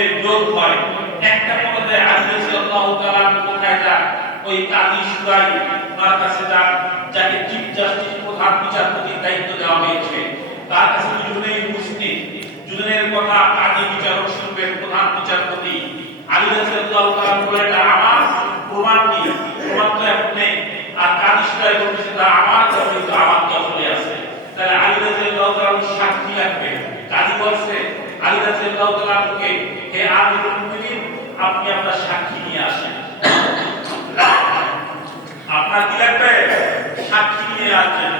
মধ্যে বিরোধ হয়। একটা পর্যায়ে আলী রাদিয়াল্লাহু তাআলা কোথায় যান, ওই কাজী সুরাই তার কাছে যান, যাকে চিফ জাস্টিস প্রধান বিচারপতির দায়িত্ব দেওয়া হয়েছে। তার কাছে দুজনেই উপস্থিত। দুজনের কথা কাজী বিচারক শুনবেন প্রধান বিচারপতি। আলী রাদিয়াল্লাহু তাআলা বলেন, আমার প্রমাণ কি? প্রমাণ তো এখন নেই। আর কাজী সুরাই বলতেছে, আমার দখলে আছে। তাহলে আলী রাদিয়াল্লাহু তাআলা সাক্ষী লাগবে। কাজী বলছে আলী রাদিয়াল্লাহু তাআলাকে, হে আমিরুল মুমিনিন, আপনি আপনার সাক্ষী নিয়ে আসেন। আপনার কি লাগবে? সাক্ষী নিয়ে আসেন।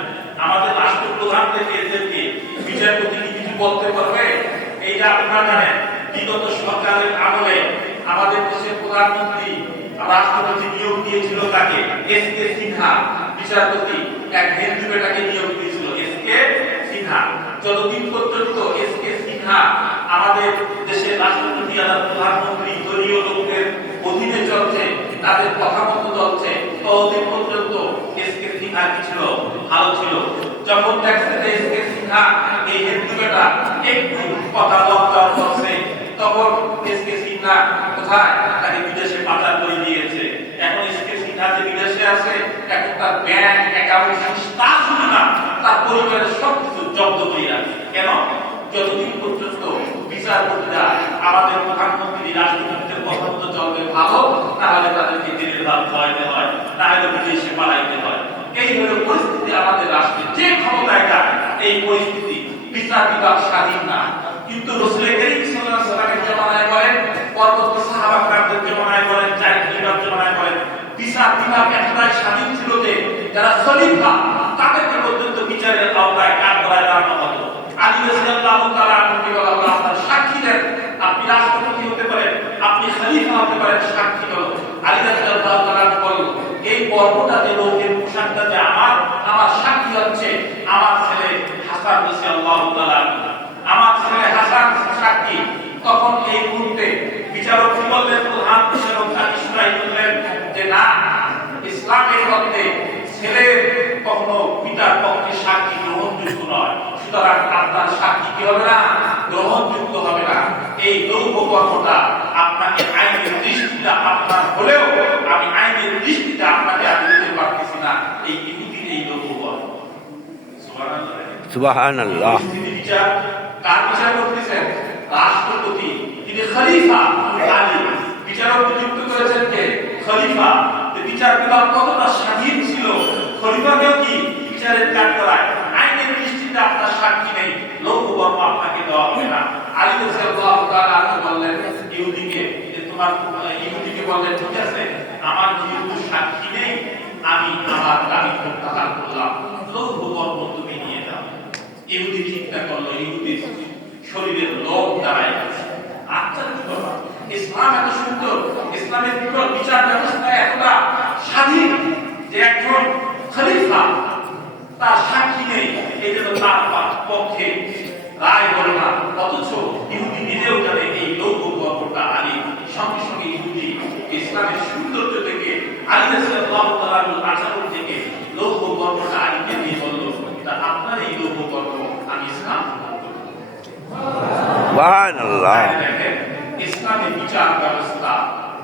আমাদের রাষ্ট্রপ্রধান থেকে এদেরকে বিচারপতি কিছু বলতে পারবে? এইটা আপনারা জানেন, বিগত সরকারের আমলে আমাদের দেশের প্রধানমন্ত্রী রাষ্ট্রপতি নিয়োগ দিয়েছিল তাকে, এস.কে. সিনহা বিচারপতি, এক হিন্দু বেটাকে নিয়োগ দিয়েছিল, এস.কে. সিনহা। যতদিন পর্যন্ত এস.কে. সিনহা আমাদের দেশের রাষ্ট্রপতি আর প্রধানমন্ত্রী দলীয় লোকদের অধীনে চলছে, তাদের কথা মতো চলছে, ততদিন পর্যন্ত এস.কে. সিনহা কি ছিল? ভালো ছিল। যখন দেখছে যে এস.কে. সিনহা এই হিন্দু বেটা একটু কথা বলতে করছে, তখন এস.কে. সিনহা কোথায়? তাকে বিদেশে পাচার করে দিয়েছে। এখন এস.কে. সিনহা যে বিদেশে আছে, এখন তার ব্যাংক অ্যাকাউন্ট তা শুধু না, তার পরিবারের সবকিছু জব্দ করে রাখে। কেন? যতদিন পর্যন্ত বিচারপতিরা আমাদের প্রধানমন্ত্রী রাষ্ট্রপতিদের কথা মতো চলবে ভালো, তাহলে তাদেরকে জেলের ভাত খাওয়াইতে হয়, তাহলে বিদেশে পালাইতে হয়। এই হলো পরিস্থিতি আমাদের রাষ্ট্রে। যে ক্ষমতায় যায় এই পরিস্থিতি, বিচার বিভাগ স্বাধীন না। কিন্তু রাসূল করিম সাল্লাল্লাহু আলাইহি ওয়াসাল্লামের জামানায় বলেন, পরবর্তী সাহাবাদের জামানায় বলেন, জাহিলিয়াতের জামানায় বলেন, বিচার বিভাগ এতটাই স্বাধীন ছিল যে যারা খলিফা তাদেরকে পর্যন্ত বিচারের আওতায় কাজ করায় আনা হতো। আলী রাদিয়াল্লাহু তাআলা আনহুকে বলা হলো, আপনার সাক্ষী দেন। আপনি রাষ্ট্রপতি হতে পারেন, আপনি খলিফা হতে পারেন, সাক্ষী হলো। আলী রাদিয়াল্লাহু তাআলা বলল, এই পর্বটা যে লোকের পোশাকটা যে আমার সাক্ষী হচ্ছে আমার ছেলে হাসান রাদিয়াল্লাহু তাআলা, আমার ছেলে হাসান সাক্ষী। তখন এই মুহূর্তে বিচারক কি বললেন? প্রধান বিচারক কাজী সুরাই বললেন যে না, ইসলামের মধ্যে ছেলের কখনো পিতার পক্ষে সাক্ষী গ্রহণযোগ্য নয়, সুতরাং আপনার সাক্ষী কি হবে না? গ্রহণযোগ্য হবে না। এই লৌহ কর্মটা আপনাকে আইনের দৃষ্টিতে আপনার হলেও আমি আইনের দৃষ্টিতে আপনাকে আমি দিতে পারতেছি না। এই ইহুদির এই লৌহ কর্ম। সুবহানাল্লাহ। বিচার কার বিচার করতেছেন? রাষ্ট্রপতি, তিনি খলিফা। আলী বিচারক নিযুক্ত করেছেন কে? খলিফা। বিচার বিভাগ কতটা স্বাধীন ছিল, খলিফাকেও কি বিচারের কাজ করায়। আইনের দৃষ্টিতে আপনার সাক্ষী নেই, লৌহ কর্ম আপনাকে দেওয়া হবে না। আলী রাদিয়াল্লাহু তাআলা বললেন ইহুদিকে, যে তোমার ইহুদিকে বললেন, ঠিক আছে, আমার যেহেতু সাক্ষী নেই, আমি আমার দাবি প্রত্যাহার করলাম, লৌহ কর্ম তুমি নিয়ে যাও। ইহুদি চিন্তা করলো, ইহুদির শরীরের লোক দাঁড়ায় গেছে। আশ্চর্য ব্যাপার, ইসলাম এত সুন্দর, ইসলামের বিচার ব্যবস্থা এতটা স্বাধীন যে একজন খলিফা তার সাক্ষী নেই, এই জন্য তার পক্ষে রায় বলে না। অথচ ইহুদি নিজেও জানে এই লৌহ কর্মটা আলী। সঙ্গে সঙ্গে ইহুদি ইসলামের সৌন্দর্য থেকে, আলী রাদিয়াল্লাহু তাআলার আচরণ থেকে লৌহ কর্মটা আলীকে দিয়ে বলল, তা আপনার এই লৌহ কর্ম আমি ইসলাম। সুবহানাল্লাহ। ইসলামের বিচার ব্যবস্থা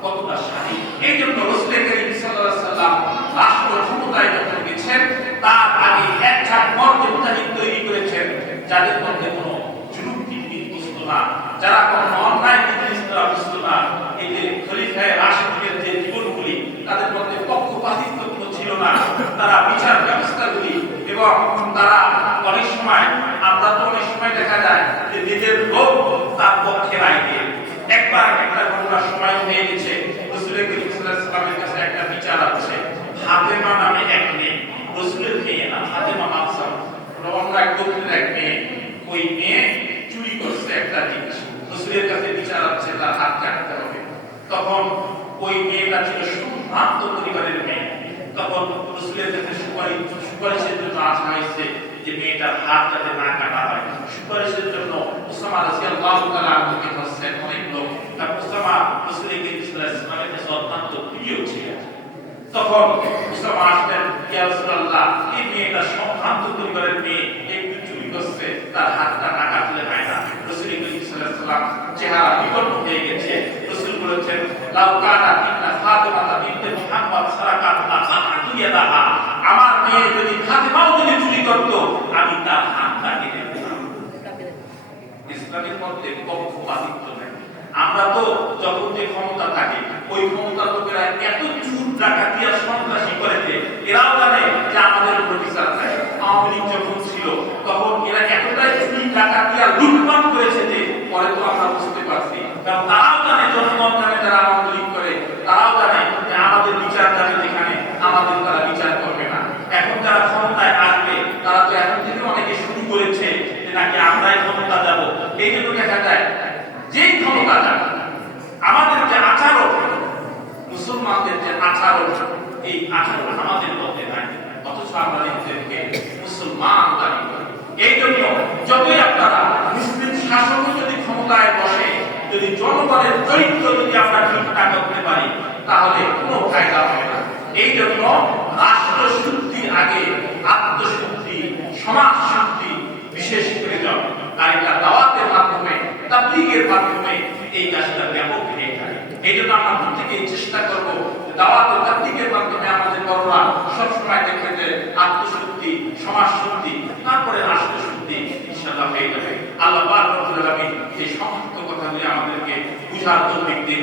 কতটা স্বাধীন। এই জন্য রাসূল করিম সাল্লাল্লাহু আলাইহি ওয়াসাল্লাম রাষ্ট্র ক্ষমতায় যখন গেছেন, তার আগে একটা মর্যাদাহীন তৈরি করেছেন, যাদের মধ্যে কোনো জুলুম বিদ্যুৎ না, যারা কোনো অন্যায় বিদ্যুৎ না। এই যে খলিফায়ে রাশিদের যে জীবনগুলি, তাদের মধ্যে পক্ষপাতিত্ব ছিল না। তারা বিচার ব্যবস্থাগুলি এবং তারা অনেক সময়, আমরা তো অনেক সময় দেখা যায় যে নিজের লোক তার পক্ষে রায় দিয়ে। একবার একটা ঘটনার সময় হয়ে গেছে, রাসূল করিম সাল্লাল্লাহু আলাইহি ওয়াসাল্লামের কাছে একটা বিচার আছে। ফাতেমা নামে এক মেয়ে, রাসূলের মেয়ে না, ফাতেমা মাকসাম অন্য এক গোত্রের এক মেয়ে। ওই মেয়ে চুরি করছে একটা জিনিস, রাসূলের কাছে বিচার আছে, তার হাত কাটতে হবে। তখন ওই মেয়েটা ছিল সম্ভ্রান্ত পরিবারের মেয়ে। তখন রাসূলের কাছে সুপারিশের জন্য আসা হয়েছে যে মেয়েটার হাত যাতে না কাটা হয়। সুপারিশের জন্য উসামা রাদিয়াল্লাহু তাআলা আনহুকে বলছেন অনেক লোক। আর উসামা রাসূল করিম সাল্লাল্লাহু আলাইহি ওয়াসাল্লামের কাছে অত্যন্ত প্রিয় ছিলেন। তখন উসামা আসলেন, ইয়া রাসূলুল্লাহ, এই মেয়েটা সম্ভ্রান্ত পরিবারের মেয়ে, একটু চুরি করছে, তার হাতটা না কাটলে হয় না। রাসূল করিম সাল্লাল্লাহু আলাইহি ওয়াসাল্লাম চেহারা বিবর্ণ হয়ে গেছে। লাউ কানা ইন্না ফাতিমাতা বিনতে মুহাম্মদ সারাকাত লা ফাতু ইয়াদাহা, আমার মেয়ে যদি ফাতিমাও যদি চুরি করত আমি তার হাতটা কেটে দিতাম। ইসলামের মধ্যে পক্ষপাতিত্ব নেই। আমরা তো যখন যে ক্ষমতা থাকে ওই ক্ষমতার লোকেরা এত চুর ডাকাতি আর সন্ত্রাসী করেছে, এরাও জানে যে আমাদের উপর বিচার নাই। আওয়ামী লীগ যখন ছিল তখন এরা এতটাই চুরি ডাকাতি আর লুটপাট করেছে যে পরে তো আমরা বুঝতে পারছি, কারণ তারাও জানে, জনগণ জানে, যারা আওয়ামী লীগ করে তারাও জানে যে আমাদের বিচার যাবে যেখানে আমাদের তারা বিচার করবে না। এখন যারা ক্ষমতায় আসবে তারা তো এখন থেকে অনেকে শুরু করেছে যে নাকি আমরাই ক্ষমতা যাব। এই জন্য দেখা যায় যেই ক্ষমতাটা আমাদের যে আচরণ, মুসলমানদের যে আচরণ, এই আচরণ আমাদের মধ্যে নাই, অথচ আমরা নিজেদেরকে মুসলমান দাবি করি। এই জন্য যতই আপনারা মুসলিম শাসক যদি ক্ষমতায় বসে, যদি জনগণের চরিত্র যদি আমরা ঠিক না করতে পারি তাহলে কোনো ফায়দা হবে না। এই জন্য রাষ্ট্র শুদ্ধির আগে আত্মশুদ্ধি, সমাজ শুদ্ধি বিশেষ প্রয়োজন। আর এটা দাওয়াতের মাধ্যমে, তাবলীগের মাধ্যমে এই কাজটা ব্যাপক হয়ে থাকে। এই জন্য আমরা প্রত্যেকেই চেষ্টা করবো দাওয়াত ও তাবলীগের মাধ্যমে আমাদের বড়রা সবসময় দেখবে যে আত্মশুদ্ধি, সমাজ শুদ্ধি, তারপরে রাষ্ট্র শুদ্ধি ইনশাআল্লাহ হয়ে যাবে। আল্লাহ পাক রব্বুল আলামিন এই সমস্ত কথাগুলি আমাদেরকে বুঝার তৌফিক দিন।